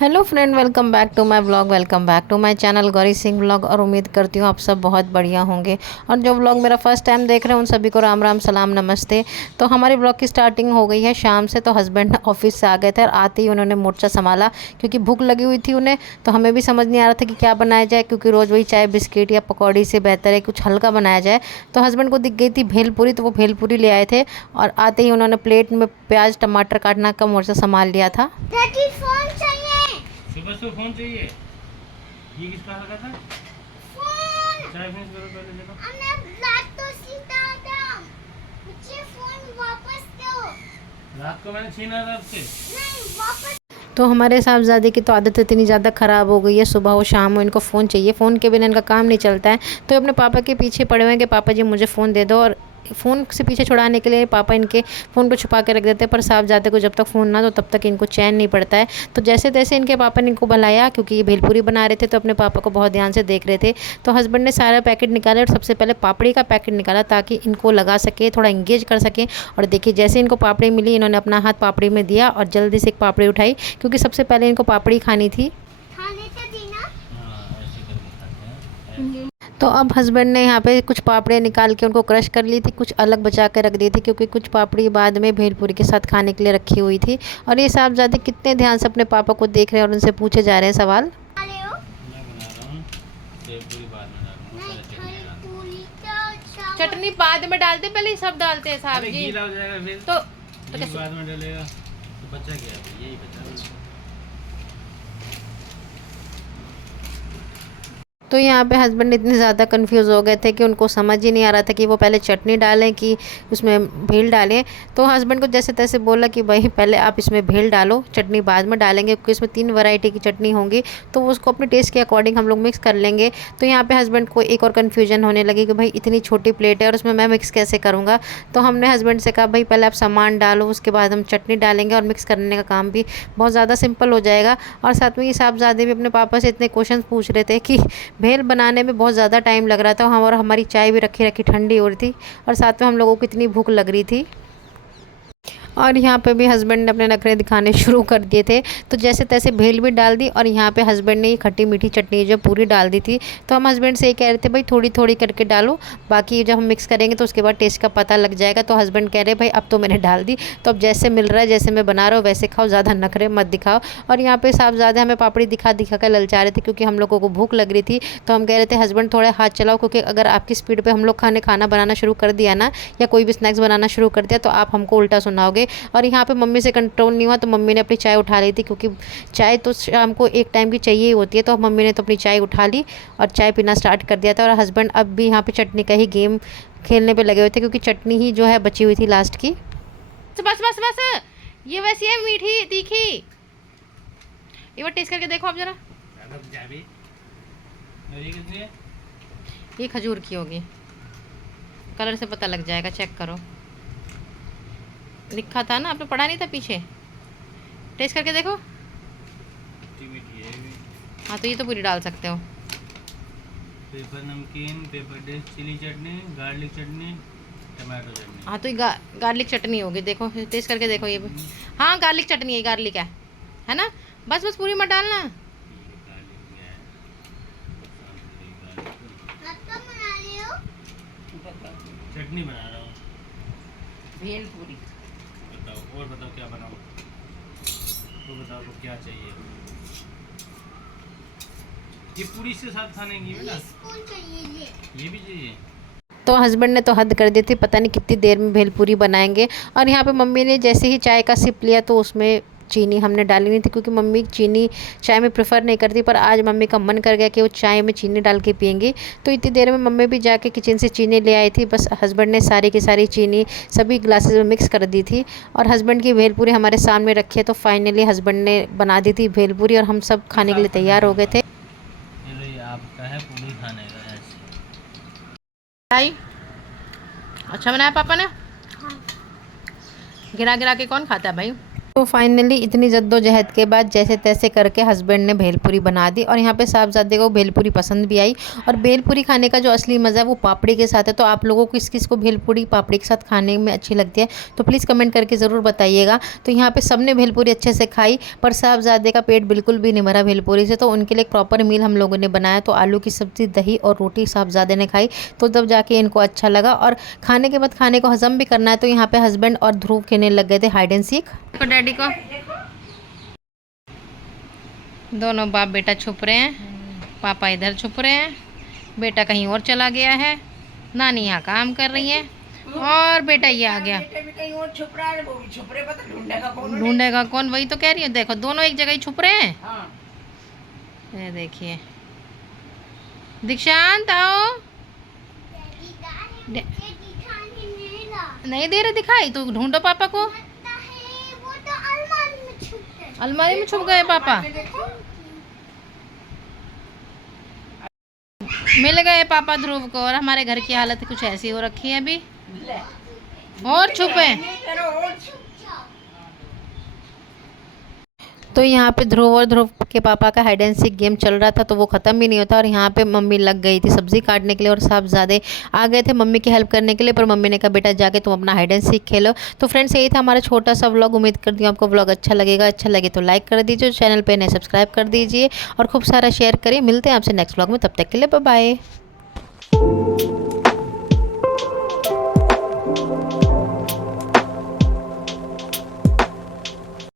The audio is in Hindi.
Hello friend, welcome back to my vlog. Welcome back to my channel Gauri Singh vlog. और उम्मीद करती हूँ आप सब बहुत बढ़िया होंगे। और जो व्लॉग मेरा फर्स्ट टाइम देख रहे हैं उन सभी को राम राम, सलाम, नमस्ते। तो हमारे व्लॉग की स्टार्टिंग हो गई है शाम से। तो हस्बैंड ऑफिस से आ गए थे और आते ही उन्होंने मोर्चा संभाला क्योंकि भूख लगी हुई थी उन्हें। तो हमें भी समझ नहीं आ रहा था कि क्या बनाया जाए, क्योंकि रोज़ वही चाय बिस्किट या पकौड़ी से बेहतर है कुछ हल्का बनाया जाए। तो हस्बैंड को दिख गई थी भेलपूरी, तो वो भेलपूरी ले आए थे और आते ही उन्होंने प्लेट में प्याज टमाटर काटना का मोर्चा संभाल लिया था। सुबह से फोन चाहिए। ये किसका लगा था? फोन। चाय फिनिश करो पहले। देखो हमने रात तो सीता था, मुझे फोन वापस दो। रात को मैंने छीना था आपसे। नहीं, वापस। तो हमारे साहबजादे की तो आदत इतनी ज़्यादा ख़राब हो गई है, सुबह हो शाम हो इनको फ़ोन चाहिए। फ़ोन के बिना इनका काम नहीं चलता है। तो अपने पापा के पीछे पड़े हुए हैं कि पापा जी मुझे फ़ोन दे दो। और फ़ोन से पीछे छुड़ाने के लिए पापा इनके फ़ोन को छुपा के रख देते हैं। पर साहबजादे को जब तक फ़ोन ना दो तब तक इनको चैन नहीं पड़ता है। तो जैसे तैसे इनके पापा ने इनको बुलाया, क्योंकि ये भेलपूरी बना रहे थे तो अपने पापा को बहुत ध्यान से देख रहे थे। तो हस्बैंड ने सारा पैकेट निकाला और सबसे पहले पापड़ी का पैकेट निकाला ताकि इनको लगा सके, थोड़ा इंगेज कर सके। और देखिए जैसे इनको पापड़ी मिली, इन्होंने अपना हाथ पापड़ी में दिया और जल्दी से एक पापड़ी उठाई, क्योंकि सबसे पहले इनको पापड़ी खानी थी। तो अब हस्बैंड ने यहाँ पे कुछ पापड़े निकाल के उनको क्रश कर ली थी, कुछ अलग बचा के रख दी थी, क्योंकि कुछ पापड़ी बाद में भेलपूरी के साथ खाने के लिए रखी हुई थी। और ये साहबजादे कितने ध्यान से अपने पापा को देख रहे हैं और उनसे पूछे जा रहे हैं सवाल। चटनी बाद में डालते, पहले सब डालते हैं साहब जी। तो बाद में डालेगा तो बच्चा क्या है? यही बच्चा। तो यहाँ पे हस्बैंड इतने ज़्यादा कंफ्यूज हो गए थे कि उनको समझ ही नहीं आ रहा था कि वो पहले चटनी डालें कि उसमें भेल डालें। तो हस्बैंड को जैसे तैसे बोला कि भाई पहले आप इसमें भेल डालो, चटनी बाद में डालेंगे, क्योंकि इसमें 3 वैरायटी की चटनी होंगी तो उसको अपने टेस्ट के अकॉर्डिंग हम लोग मिक्स कर लेंगे। तो यहाँ पे हस्बैंड को एक और कन्फ्यूजन होने लगी कि भाई इतनी छोटी प्लेट है और उसमें मैं मिक्स कैसे करूँगा। तो हमने हस्बैंड से कहा भाई पहले आप सामान डालो, उसके बाद हम चटनी डालेंगे और मिक्स करने का काम भी बहुत ज़्यादा सिंपल हो जाएगा। और साथ में ये साहबजादे भी अपने पापा से इतने क्वेश्चन पूछ रहे थे कि भेल बनाने में बहुत ज़्यादा टाइम लग रहा था। और हमारी चाय भी रखी रखी ठंडी हो रही थी और साथ में हम लोगों को इतनी भूख लग रही थी। और यहाँ पे भी हस्बैंड ने अपने नखरे दिखाने शुरू कर दिए थे। तो जैसे तैसे भेल भी डाल दी और यहाँ पे हस्बैंड ने ये खट्टी मीठी चटनी जो पूरी डाल दी थी। तो हम हस्बैंड से ये कह रहे थे भाई थोड़ी थोड़ी करके डालो, बाकी जब हम मिक्स करेंगे तो उसके बाद टेस्ट का पता लग जाएगा। तो हस्बैंड कह रहे भाई अब तो मैंने डाल दी, तो अब जैसे मिल रहा है, जैसे मैं बना रहा हूँ वैसे खाओ, ज़्यादा नखरे मत दिखाओ। और यहाँ पे साहबजादे हमें पापड़ी दिखा दिखा कर ललचा रहे थे, क्योंकि हम लोगों को भूख लग रही थी। तो हम कह रहे थे हस्बैंड थोड़ा हाथ चलाओ, क्योंकि अगर आपकी स्पीड पर हम लोग खाना बनाना शुरू कर दिया ना, या कोई भी स्नैक्स बनाना शुरू कर दिया, तो आप हमको उल्टा सुनाओगे। और यहाँ पे मम्मी से कंट्रोल नहीं हुआ तो मम्मी ने अपनी चाय उठा ली थी, क्योंकि चाय तो शाम को एक टाइम की चाहिए ही होती है। तो मम्मी ने तो अपनी चाय उठा ली और चाय पीना स्टार्ट कर दिया था। और हस्बैंड अब भी यहाँ पे चटनी का ही गेम खेलने पे लगे हुए थे, क्योंकि चटनी ही जो है बची हुई थी लास्ट की। बस बस बस, ये वैसी है मीठी तीखी, एक बार टेस्ट करके देखो आप जरा। ये खजूर की होगी, कलर से पता लग जाएगा, चेक करो, लिखा था ना, आपने पढ़ा नहीं था पीछे, टेस्ट करके देखो। हाँ तो ये तो पूरी डाल सकते हो। पेपर नमकीन, पेपर डिश, चिली चटनी, गार्लिक चटनी, टमाटो चटनी। हाँ तो ये गार्लिक चटनी होगी, देखो टेस्ट करके देखो ये भी। हाँ गार्लिक चटनी है, गार्लिक है ना। बस बस पूरी मत डालना। चटनी बना रहा हूँ, भेलपूरी। बताओ और बताओ क्या बनाऊँ, तो बताओ तो क्या चाहिए। ये पूरी से साथ खाने की ना, ये भी चाहिए। तो हस्बैंड ने तो हद कर दी थी, पता नहीं कितनी देर में भेलपूरी बनाएंगे। और यहाँ पे मम्मी ने जैसे ही चाय का सिप लिया तो उसमें चीनी हमने डाली नहीं थी, क्योंकि मम्मी चीनी चाय में प्रेफर नहीं करती। पर आज मम्मी का मन कर गया कि वो चाय में चीनी डाल के पियेंगी। तो इतनी देर में मम्मी भी जाके किचन से चीनी ले आई थी। बस हस्बैंड ने सारी की सारी चीनी सभी ग्लासेस में मिक्स कर दी थी और हस्बैंड की भेलपूरी हमारे सामने रखी है। तो फाइनली हस्बैंड ने बना दी थी भेलपूरी और हम सब खाने के लिए तैयार हो गए थे। आपका है पूरी खाने का भाई अच्छा बनाया पापा ने। गिरा गिरा के कौन खाता है भाई। तो फाइनली इतनी जद्दोजहद के बाद जैसे तैसे करके हस्बैंड ने भेलपूरी बना दी और यहाँ पे साहबजादे को भेलपूरी पसंद भी आई। और भेलपूरी खाने का जो असली मज़ा है वो पापड़ी के साथ है। तो आप लोगों को किस किस को भेलपूरी पापड़ी के साथ खाने में अच्छी लगती है तो प्लीज़ कमेंट करके ज़रूर बताइएगा। तो यहाँ पे सबने भेलपूरी अच्छे से खाई, पर साहबजादे का पेट बिल्कुल भी नहीं भरा भेलपूरी से। तो उनके लिए एक प्रॉपर मील हम लोगों ने बनाया। तो आलू की सब्ज़ी, दही और रोटी साहबजादे ने खाई, तो तब जाके इनको अच्छा लगा। और खाने के बाद खाने को हजम भी करना है। तो यहाँ पे हस्बैंड और ध्रुव खेलने लग गए थे हाइड एंड सीक। डैडी को दोनों बाप बेटा छुप रहे हैं, पापा इधर छुप रहे हैं, बेटा कहीं और चला गया है, नानी यहाँ काम कर रही है और बेटा ये आ गया। ढूंढेगा कौन, वही तो कह रही है। देखो दोनों एक जगह ही छुप रहे हैं। ये देखिए, दीक्षांत आओ। नहीं दे रहे दिखाई, तो ढूंढो पापा को। अलमारी में छुप गए पापा। मिल गए पापा ध्रुव को। और हमारे घर की हालत कुछ ऐसी हो रखी है अभी, और छुपे। तो यहाँ पे ध्रुव और ध्रुव के पापा का हाइड एंड सीक गेम चल रहा था, तो वो ख़त्म भी नहीं होता। और यहाँ पे मम्मी लग गई थी सब्ज़ी काटने के लिए और साहबजादे आ गए थे मम्मी की हेल्प करने के लिए। पर मम्मी ने कहा बेटा जाके तुम अपना हाइड एंड सीक खेलो। तो फ्रेंड्स यही था हमारा छोटा सा व्लॉग। उम्मीद करती हूँ आपको व्लॉग अच्छा लगेगा। अच्छा लगे तो लाइक कर दीजिए, चैनल पर नए सब्सक्राइब कर दीजिए और खूब सारा शेयर करिए। मिलते हैं आपसे नेक्स्ट व्लॉग में, तब तक के लिए बाय बाय।